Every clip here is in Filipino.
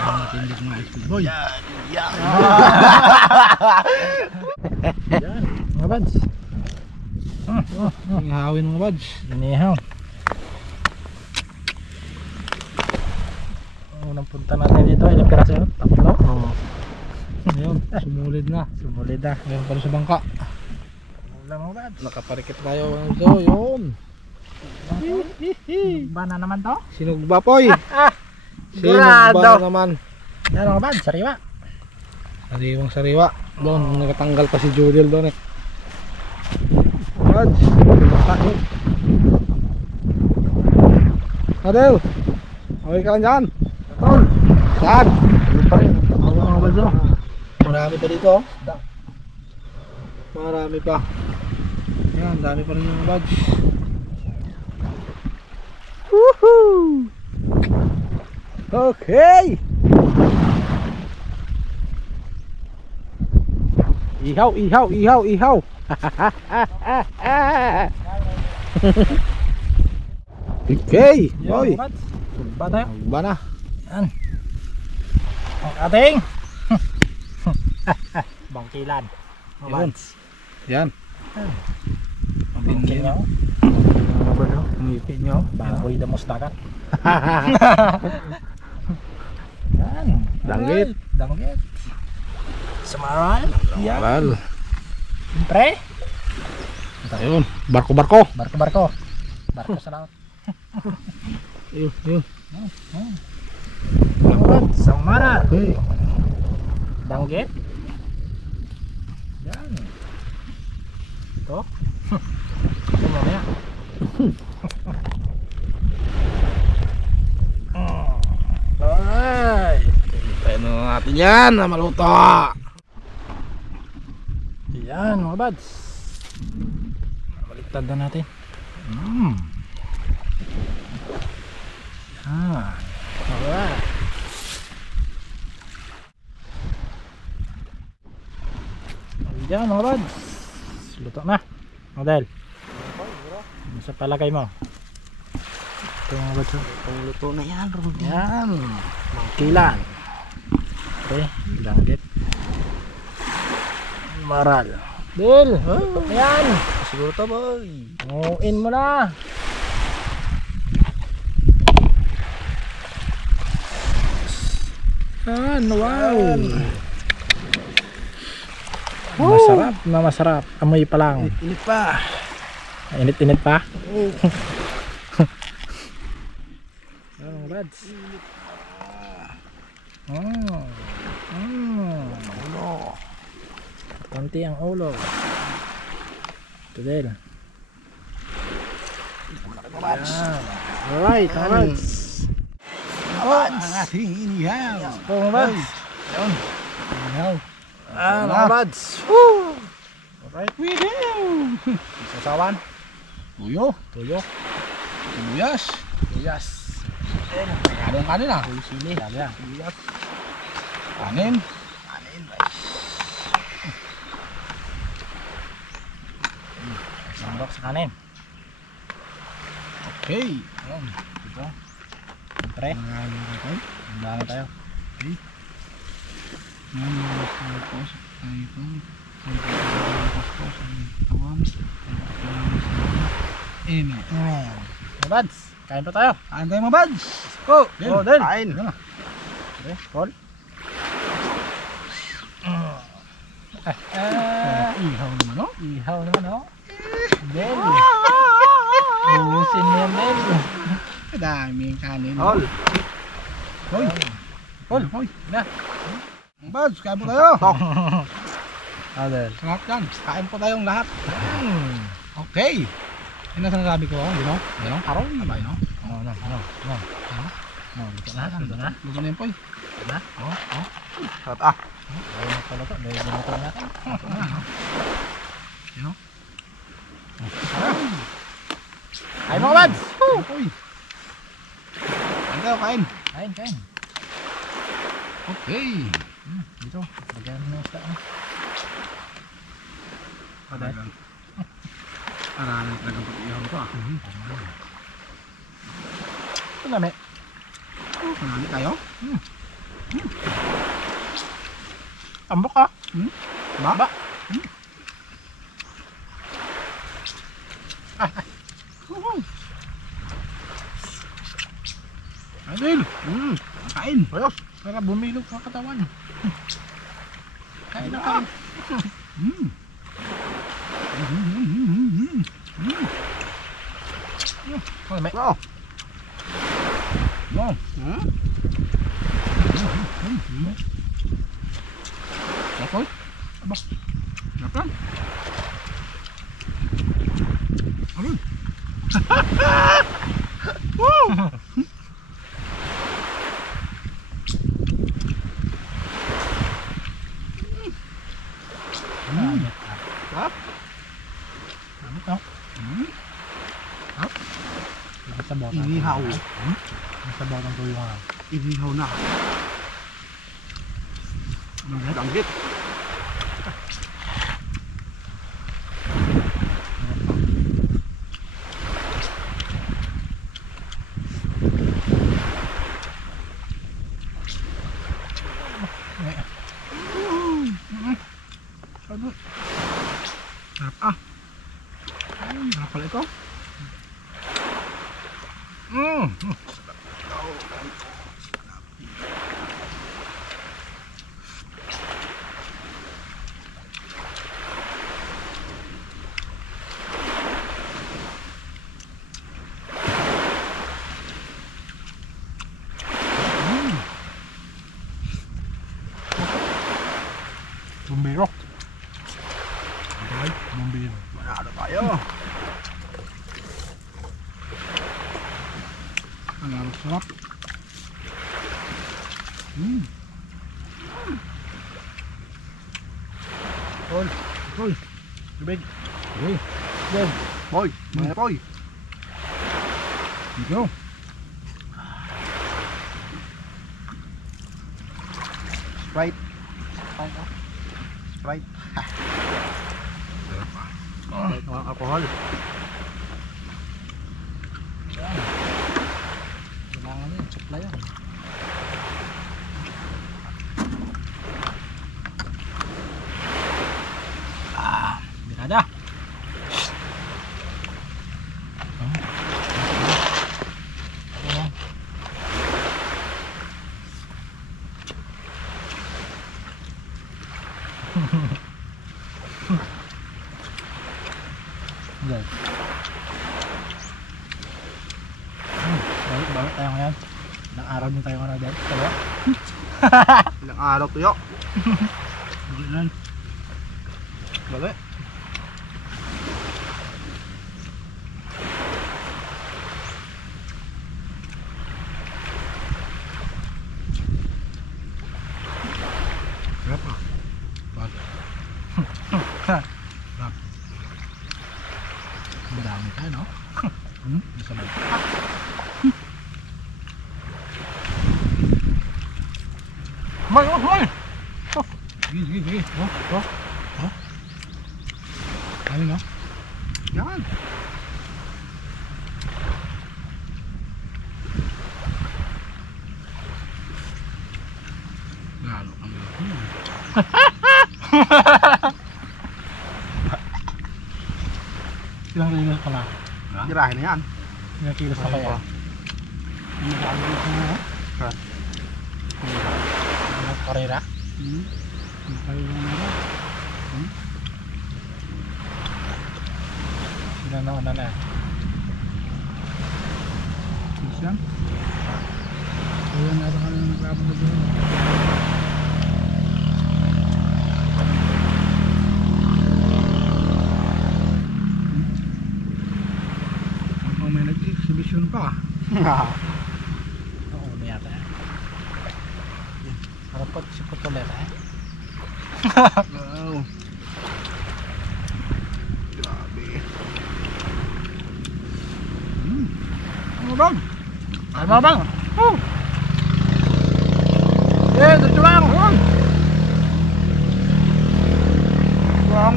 Matindi mga ispid boy. Yan. Yan, mga bads. Ihawin mga bads. Inihaw. Unang punta natin dito, ilang piraso yun? 3? Oo. Ayun, sumulid na. Sumulid na. Meron pala sa bangka. Wala mga bads. Nakaparikit tayo. So, yun. Bana naman to? Sinugba poy. Sigurado. Sinugba na naman. Yan mga bads, sariwa. Sariwang sariwa. Doon, nakatanggal pa si Judel doon eh. Bads. Bangka yun. Adel. Okay ka lang dyan. Tol. Saan? Ano pa rin? Mga bads o. Marami pa dito oh. Marami pa. Yan, dami pa rin yung badge. Woohoo! Okay! Ihaw, ihaw, ihaw, ihaw! Okay, boy. Sumba tayo. Ba na? Yan. Ang ating bangkilan. Yun. Yan. Bangkin nyo. Ngipin nyo. Baboy na mustakat. Yan. Danggit. Danggit. Samaral. Yan. Maral. Pre. Ayun. Barko-barko. Barko-barko. Barko sa laut. Yun, yun. Samaral. Okay. Danggit. Yan. Ito. Ito mamaya. Alright. Tayo na natin yan na maluto. Yan mga bads. Baliktad na natin. Yan. Alright. Yan mga bads. Luto na. Model. Nasa palagay mo. Ito mga bads. Luto na yan. Yan. Mangkilan. Okay. Langgit. Maral. Del. Yan. Siguro to boy. Nguin mo na. Wow. Masarap na masarap. Amoy pa lang. Init pa. Init-init pa. Yan mga bads. Ulo. Konti ang ulo. Ito din. Alright, alright. Ang ating inihaw. Ito mga bads. Yun. Inihaw. Mga bads. Woo! Alright. Woohoo. Sasawan. Tuyo. Tuyo. Sibuyas. Tuyas. Anong kanin ah? Tuyo sili. Sabi yan. Sibuyas. Kanin. Sandok sa kanin. Okay. Ayan. Ito. Pre. Okay. Dami tayo. Okay. Mga bads. Kain pa tayo. Kain tayo mga bads. Go. Go din. Kain. Okay. Roll. Ihaw naman no? Ihaw naman oh. Del. Buhusin mo yan Del. Daming kanin. Roll. Hoy. Roll. Hoy. Na. Mga bads, kain po tayo. Del. Sarap yan. Kain po tayong lahat. Okay. Ano sinasabi ko? Hindi no? Hindi no? Araw. Abay no? Ano. Luto na. Luto na. Luto na yun po eh. Luto na. Sarap ah. Ayaw na pala ito. Dahil ginuto natin. Luto na no? Yun no? Kain mga bads. Uy. Kain tayo, kain. Kain. Okay. Dito. Lagyan mo yung isda. Talagang. Aralan talagang pag-ihaw ito ah. Ito na may. Marami tayo. Tambok ah. Ba? Adil! Kain! Ayos. Para bumilog sa katawan. Kain na kain. Ano may? Wow! Wow! Apoy? Aba? Napan? Aroy! Woo! Sarap? Ano to? Ito sa botang. Inihaw. Sa botang tuyo nga. Inihaw na. Langgit. Sarap ah. Sarap pala ito. Bumbiro. Okay, Bumbiro. manalo tayo. Ang sarap. Tol. Hoy, Tubig. hoy, Yan. hoy, mga toy. Ito. Sprite. Sprite. Sarap ah. Kahit mga alcohol. Kailangan yun, supply yan. Birada. Yan. Balik tayo ngayon. Ilang araw din tayo ngayon dahil. Tayo. Ilang araw tuyo. Hindi lang. Balik. Sarap ah. Bag. Sarap. Madami tayo, no? Isa ba? May, may! Sige, sige, sige. Ano, no? Yan. Lalo kang Ilang kilos pa na? Tirahin na yan. Ilang kilos pa kaya? Hindi ka alam ko na, no? Ano, karera? Karera na ba? Ilan na una na? Yan. Ayan na baka lang nagrabang na doon. Mukhang may nag-exhibition pa. Oo, na yata. Harapot si Putolera, eh? Wow. Grabe. Ano bang? Ano bang? Oh! Eh, dito lang! Oh! Tulang!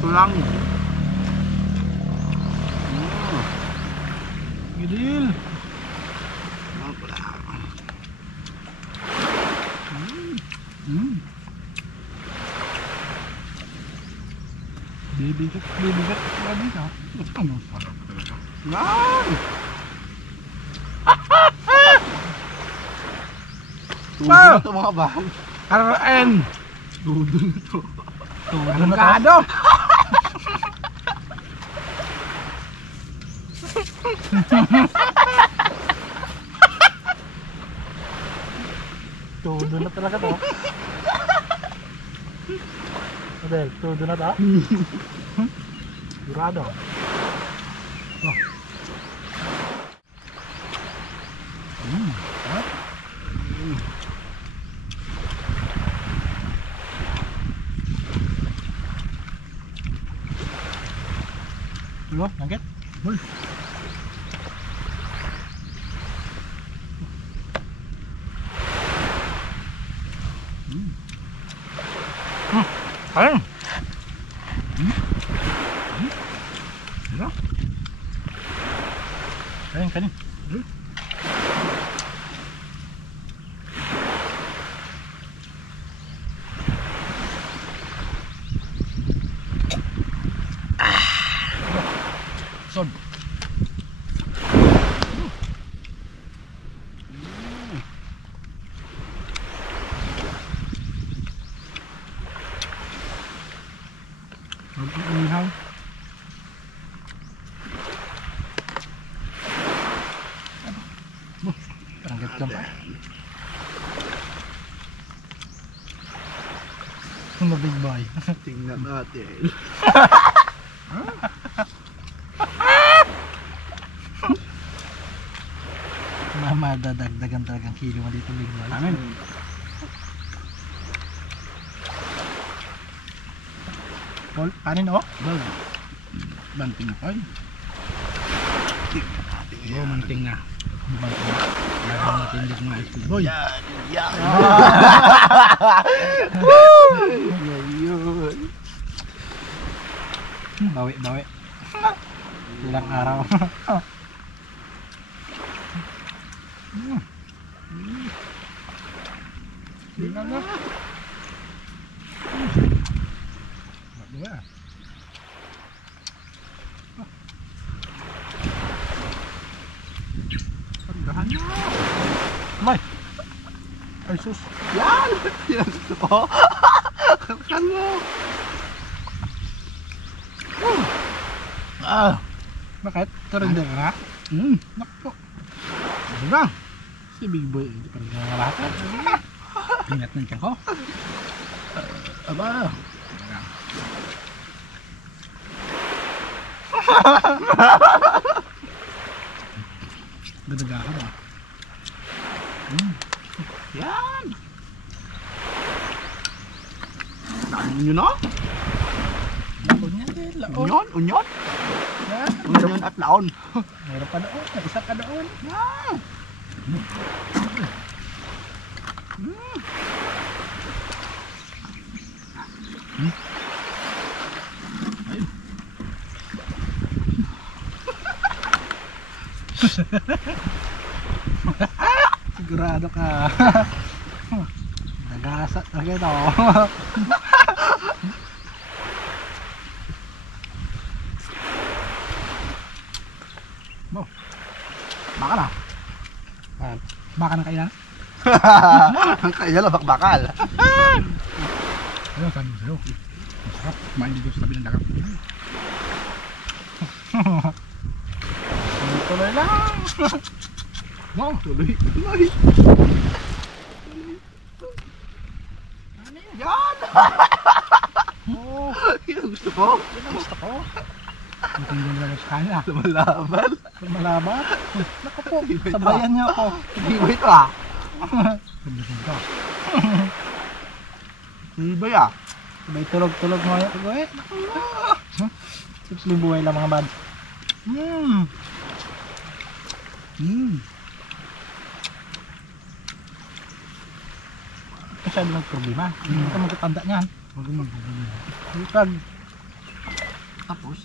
Tulang! Gidil! Bibigat ka dito. Ano? Yan! Tudo Ah! na to mga bahal. RN! Tudo na to. Arangkado! Todo na talaga to. Adel, todo na to. Sigurado. Lo, nugget. Bul. Ayun. Kanin, kanin. Sod. Inihaw. Panggit ka ba? Ano big boy? Tingnan natin. Mama, dadagdagan talagang kilo mo dito, big boy. Amin. Paul, kanin oh. Bag. Banting na Paul. Oh, manting na. Banting na. Lagyan natin dito mga ice boy. Yan, yan. Ngayon. Bawi, bawi. Ilang araw. Tingnan na. Dua. Pandahan na. May. Ay sus. Yan! Yan gusto ko. Kan mo. Ah. Bakit? Tarinder na? Nakpo. Ano ba? Si Big Boy, hindi pa rin nangalakad. Ingat ng tiyan ko. Aba. Gadaga ka ba? Yan! Dami nyo na? Laon yan din, laon. Unyon, unyon. Yan. Unyon at laon. Meron pa doon, may isa pa doon. Yan! Sigurado ka. Nagasa talaga ito. Bo. Baka na. Baka na kailan? Ang kaya lang bakbakal. Ano sabi ko sa'yo? Masarap. Kumain dito sa tabi ng dagat. Tuloy lang. Wow, Tuloy, tuloy. Yan! oh, Yan ang gusto ko. yun ang gusto ko. Ang tingin nila sa kanya. Lumalaban. Malaban. Naku po, Ibay sabayan niya ako. Hindi ba ito ah? Sabayan ko. Hindi ba ya? Sabay tulog-tulog mo yan. Gue. Simple buhay lang mga bad. Masyado lang problema. Hindi ka magkatanda niyan. Huwag mo magkatanda. Pag tapos,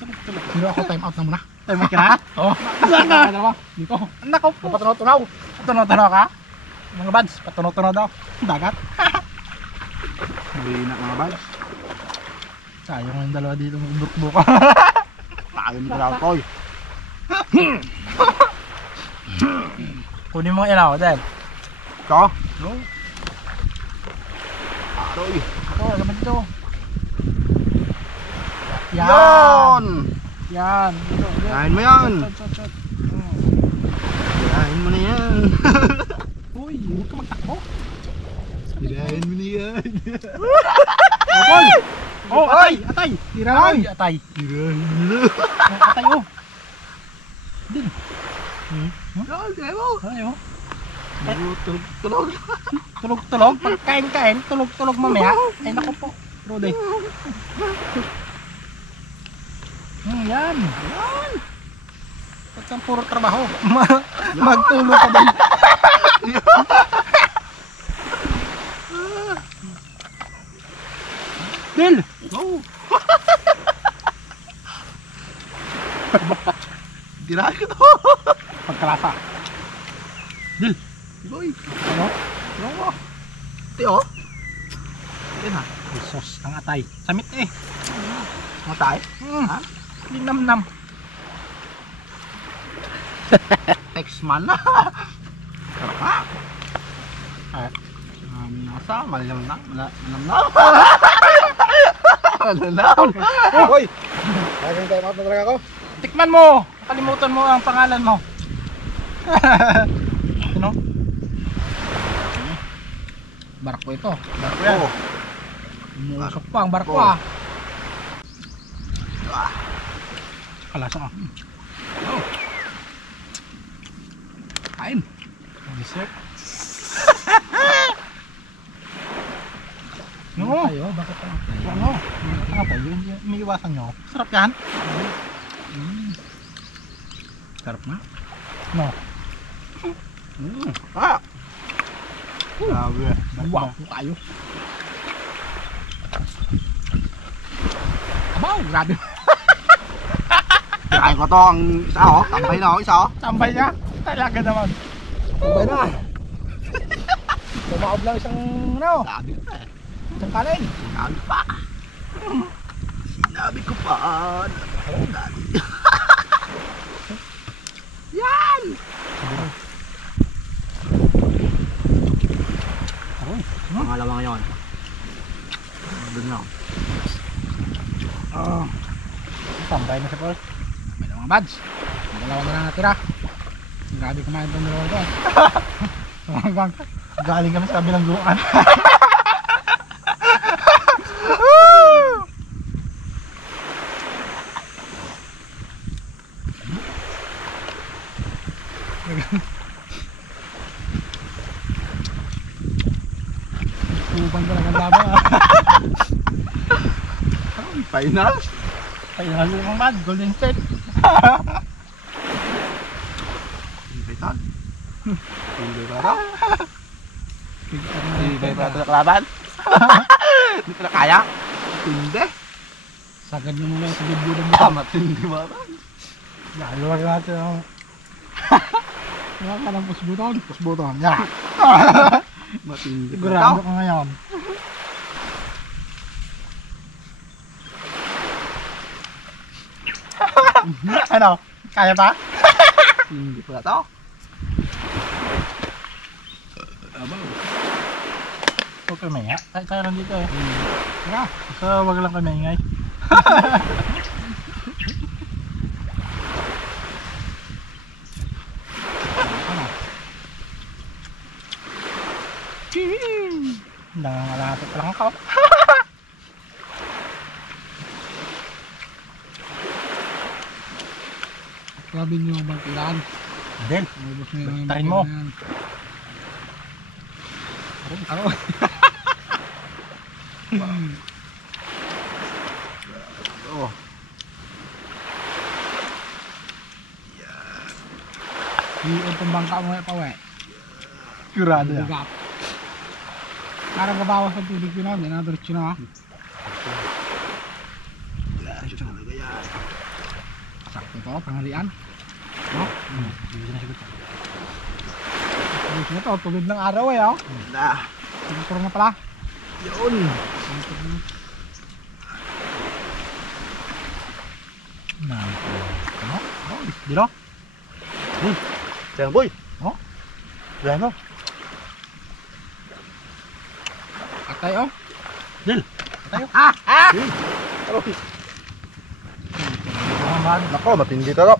tulog-tulog. Pero ako time out na muna. Time out ka na? Oo. Saan ka? Dito. Nako po. Patunaw-tunaw. Patunaw-tunaw ka? Mga bads, patunaw-tunaw daw. Dagat. Hindi na mga bags. Sayang yung dalawa dito magbuk-buk. Ayun ko lang, Toy. Kunin mo ang ilaw, Del. Ito? No. Toy. Ito, laman dito. Yan. Yan! Yan. Kain mo yan. Shot. Kain mo na yan. Uy, huwag ka magtakbo. Kain mo na yan. Opol! Oh, Ay! atay! Tira lang! Atay! Tirahin mo na. Atay, oh! Din! Yan, kain mo. Ay, oh! Tulog. Tulog-tulog. Pag kain-kain, tulog-tulog mamaya. Ay, naku po. Rudy. Yan! Yan! Ba't kang puro trabaho? Magtulog ka din. Dil! Oh. Tirahin ko to. Pagkalasa. Dil! Boy. Ano? Tulong mo. Ito, oh. Yan ha. Sos ang atay. Samit eh. Matay. Ha? Linam-nam. Texman na. Sarap ha. Ah, Nasa, malam na. Malam na. Malam na. Hoy. Kaya tayo mga talaga ako. tikman mo! Kalimutan mo ang pangalan mo. Ano? Barko ito. Barko yan. Oh. Umusok pa ang barko Oh. ah. Kalasa ah. Oh. Kain. Dessert. No. Ayo, bakit pa? Ano? Ano pa yun? May iwasan nyo. Sarap yan. Sarap na. No. Ah. Grabe. Wow, tayo. Abaw, grabe. Kain ko to ang isa oh. Tambay na oh, isa oh. Tambay niya. Talaga naman. Tambay na. Tumaob lang isang ano, Sabi ko eh. isang kanin. Sinabi pa. Sinabi ko pa. Dali. Yan! Aroy. Pangalawa ngayon. Doon na. Oh. Tambay na si Paul. May mga buds. Dalawa na lang natira. Grabe kumain itong dalawa doon. Hanggang galing kami sa kabilang luan. Uban talaga ang laban ah. Final? Ay, lalo yung mga Golden State. Final? Hindi ba ito? Hindi ba ito nakalaban? Hindi ko na kaya? Hindi. Sagad mo muna sa bibyo ng Tama, hindi ba ito? lalo ka natin ang wala ka ng pusbuton. Pusbuton, yan. Matindi ba Sigurado ito? ka ngayon. Ano? Kaya pa? Hindi ba ito? Huwag kayo maya. Tayo lang dito eh. Tara. So, wag lang kayo maingay. Ano? Nangangalapit lang ako. Sabi nyo bang ilan? Del, Ubus na yung Tahin mo. Ano? Oh. Iyon itong bangka mo pa we. sigurado yan. Bugap. Parang kabawas ang tubig yun namin. Diretso na. Sakto to, panghalian. No? Hindi na sigot. Diretso na to, tubig ng araw eh. Oh. Na. Tubig na pala. Yun. Ano? Dilo? Sayang boy. Oh? Yan o. Atay oh. Dil. Atay oh. Aroy. Naman. Nako, matindi to.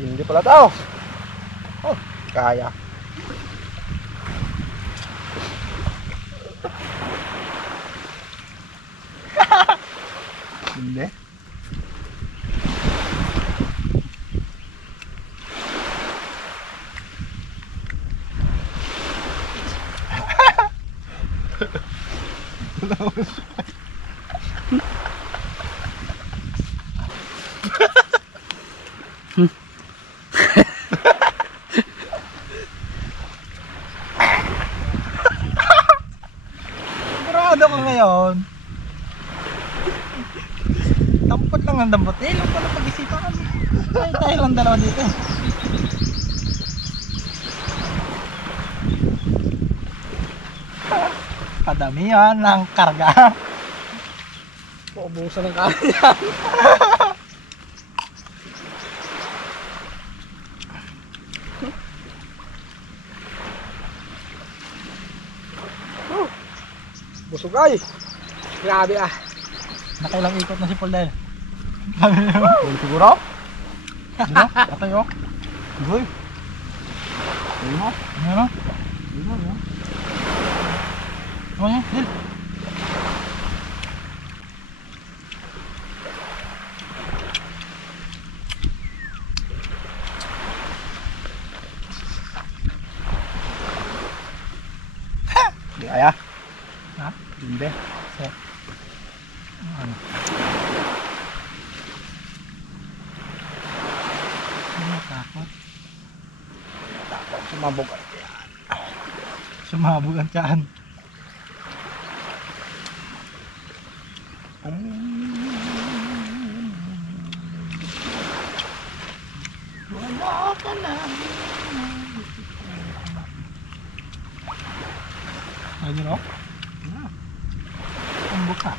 Hindi pala tao. Oh, kaya. Hindi. Sigurado ko ngayon. Dampot lang ang dampot. Eh, lang pala pag-isipan. Tayo lang dalawa dito. Padamihan ng karga. Paubusan ng kaya. Busog ay. Grabe ah. Nakailang ikot na si Paul. Siguro? Dilo? Atay oh. Boy. Ayun mo. Ano? Ayun mo. Ano yan? Dil. Hindi kaya. Ha? Hindi. Ano? Ano takot? Sumabog. Sumabog ang tiyan. Wala ka na. Ayun o? Ang buka.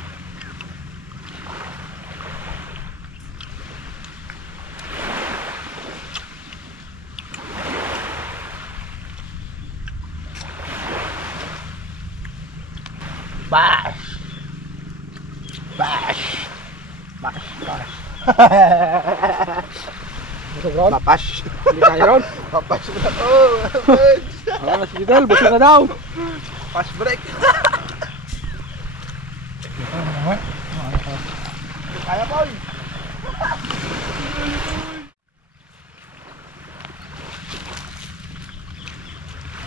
Bash! Bash! Bash! Bash! Busog ron? Mapash. Hindi kaya ron? Mapash mo na to. Ah, sige Del, busog na daw. Pass break. Ito naman. Ano ko? Kaya boy.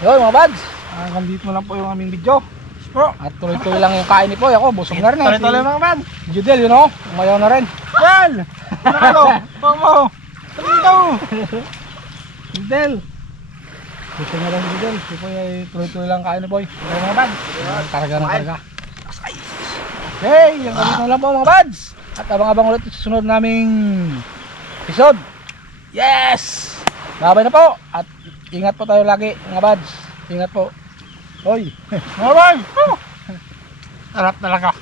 Yun mga bads, hanggang dito lang po yung aming video. Bro! At tuloy-tuloy lang yung kain ni Poy. Ako, busog na rin eh. Tuloy-tuloy mga man! Si Judel, you know, umayaw na rin. Yan! Ano? Pomo! Ito! Judel! Busog na rin si Judel. Si Poy ay tuloy-tuloy lang kain ni Poy. Okay mga bads. Karga ng karga. Okay, hanggang dito lang po mga bads. At abang-abang ulit sa susunod naming episode. Yes! Babay na po. At ingat po tayo lagi mga bads. Ingat po. Hoy! Alright! Sarap talaga.